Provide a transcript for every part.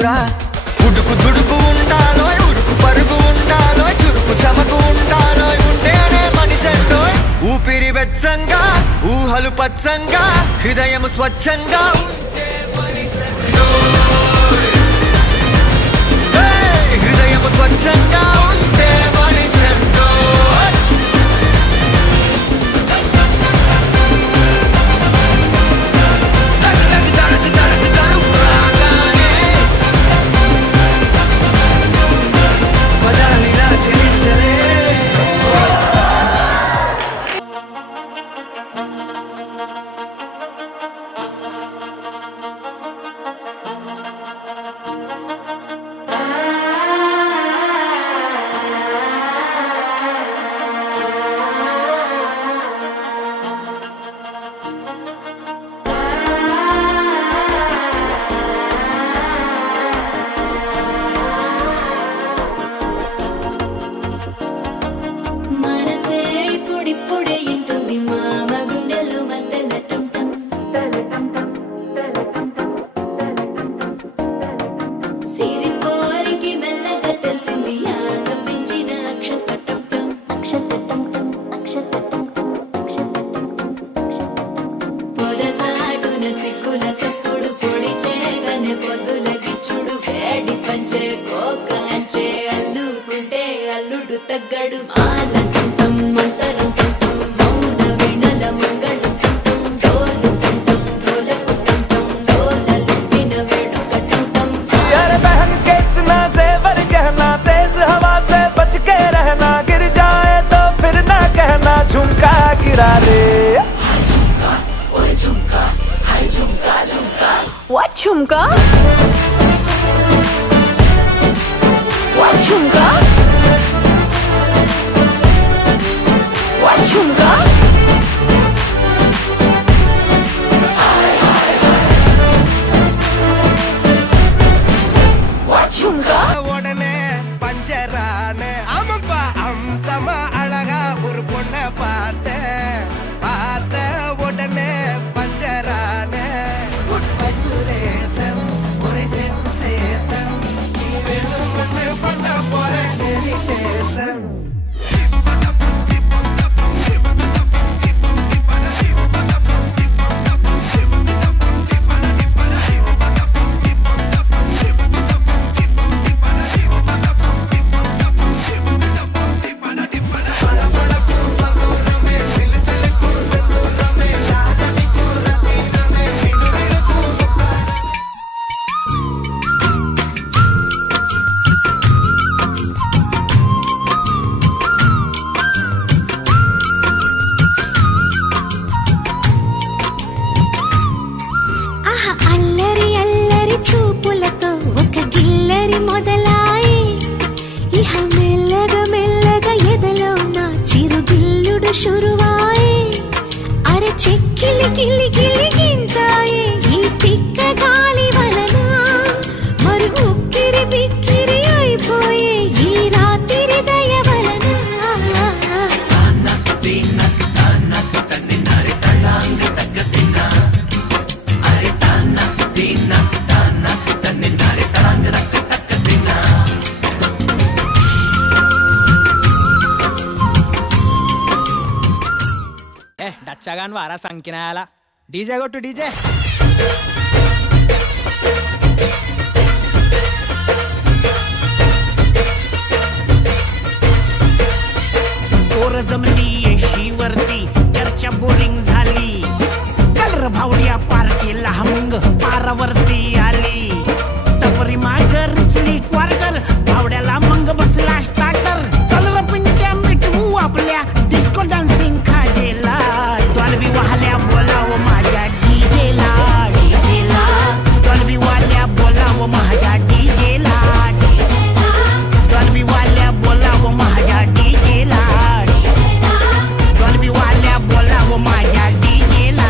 ఉండాలురా. ఉడుకు దుడుకు ఉండాలో, ఉరుకు పరుగు ఉండాలో, చురుకు చమకు ఉండాలో, ఉంటే అనే మనిషండో. ఊపిరి వెచ్చంగా, ఊహలు పచ్చంగా, హృదయం స్వచ్ఛంగా ఉంటే మనిషండో. హృదయం స్వచ్ఛంగా ఉంటే మనిషండో. తగ్గడు ఆలంటం మంతరం తంటం మౌన వినల మంగళం తంటం డోలు తంటం డోలకు తంటం డోలలు విన వేడుక తంటం. यार बहन के इतना ज़ेवर कहना, तेज हवा से बच के रहना, गिर जाए तो फिर ना कहना झुमका गिरा दे. ओए झुमका हाय झुमका झुमका. What झुमका? What झुमका? What झुमका? What झुमका? உடனே பஞ்சரானே ஆமாப்பா அம்சமா அழகா ஒரு பொண்ணை பார்த்த உடனே பஞ்சரானே. ஒரே சென்சேஷன் நீ வேணும் பண்ண போற டெலிடேஷன். शुरुवाए अरे చెక్కిలి గిలి గిలి గింతాయే ఈ పిక్క గాలి వలన మరి ఉక్కిరి బిక్కిరి అయిపోయే ఈ రాత్రి దయ వలన. డచ్చాగాన్ వారా సంకినాయాల డీజే కొట్టు డీజే. जमली येशीवरती चर्चा बोरिंग झाली. कलर भावड्या पार्टीला मग पारावरती आली. तपरी माग रुचली क्वार्टर भावड्याला मग बसला स्टार्टर. चल पिंट्या मिटवू आपल्या डिस्को डान्सिंग खाजेला. डॉल्बी वाहल्या बोलाव माझ्या डीजेला डीजेला. डॉल्बी वाल्या बोलाव माझ्या डीजेला डॉल्बी वाल्या बोलाव माझ्या डीजेला. डॉल्बी वाल्या बोलाव माझ्या डीजेला.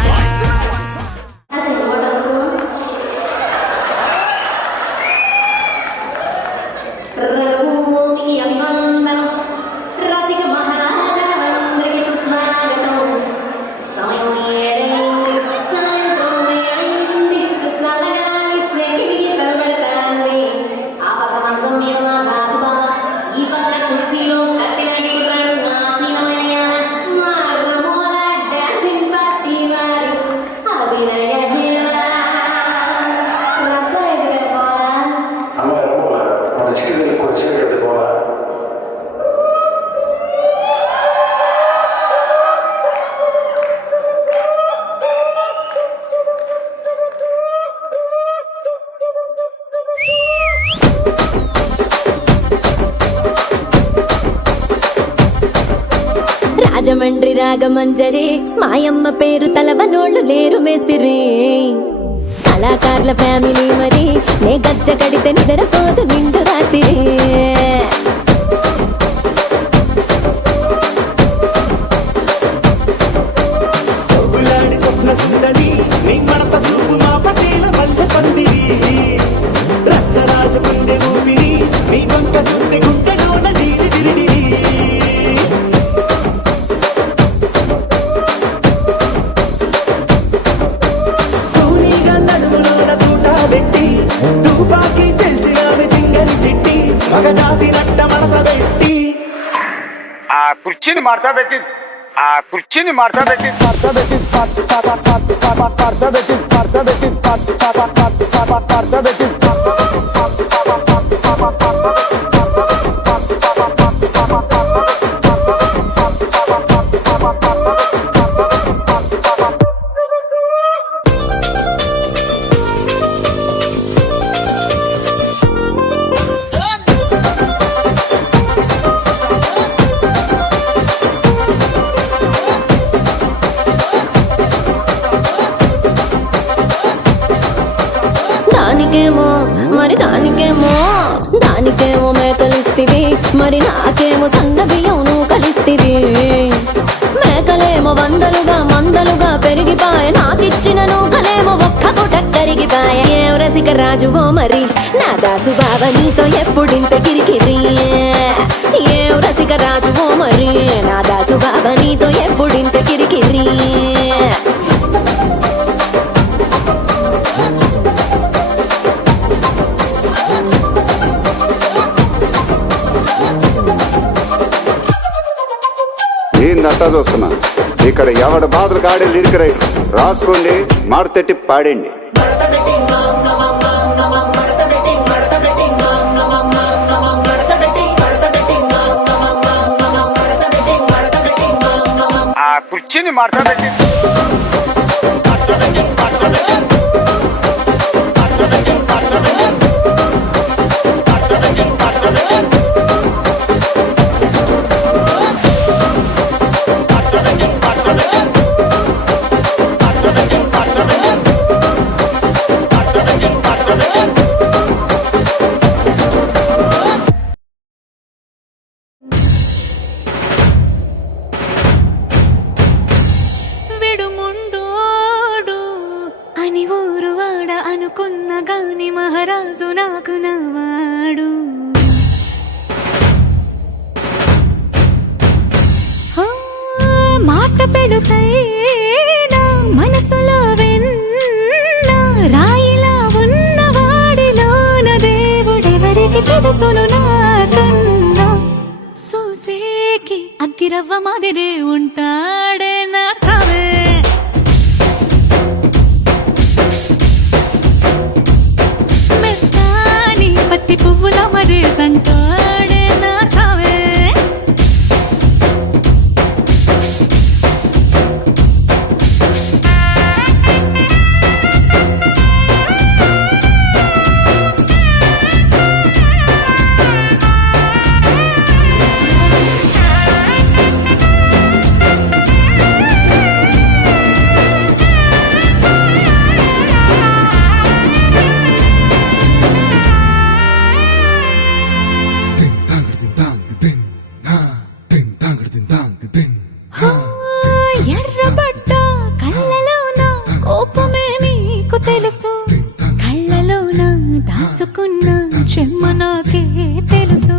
రాజమండ్రి రాగమంజరి మాయమ్మ పేరు తలవనోళ్ళు లేరు మేస్తిరి కళాకారుల ఫ్యామిలీ మరి నే గజ్జ కడితే నిద్రపోదు నిండు రాత్రి సోగులాడి స్వప్న సుందరి నీ మడత చూపు మా పటేల మల్లె పందిరి రచ్చరాజ కుందె ఊపిరి నీ వంక చూస్తే గుంటలోన డీరి డిరిడిరి కూలీగా నడుములోన తూట పెట్టి తుపాకి పెంచి ఆమె తింగని చిట్టి మగజాతి నట్ట మడత పెట్టి ఆ కుర్చీని మార్చబెట్టి దానికేమో మరి దానికేమో మేకలిస్తివి మరి నాకేమో సన్న బియ్యం నువ్వు కలిస్తివి మేకలేమో మందలుగా పెరిగిపాయ నాకిచ్చిన నూకలేమో ఒక్క పూట కరిగిపాయ ఏం రసిక రాజువో మరి నా దాసు బావ నీతో ఎప్పుడింత కిరికిరి ఏం రసిక రాజువో మరి నా దాసు బావ నీతో ఎప్పుడింత కిరికిరి ఏందంతా చూస్తున్నా ఇక్కడ ఎవడ బాధలు కాడే లిరిక్ రైటర్ రాసుకోండి మాడతెట్టి పాడండి ఆ కుర్చీని మార్చబెట్టి అనుకున్న గాని మహారాజు నాకు నవాడు మాట పెడుసైనా మనసులో వెన్న రాయిలా ఉన్నవాడిలోన దేవుడెవరికి తెలుసును నాకన్నా సూసేకి అగ్గిరవ్వ మాదిరే ఉంటాడే నా సవే పత్తి పువ్వుల మరేసంటాడే నా సావే ఎర్రబడ్డ కళ్ళలోన కోపమే నీకు తెలుసు కళ్ళలోన దాచుకున్న చెమ్మ నాకే తెలుసు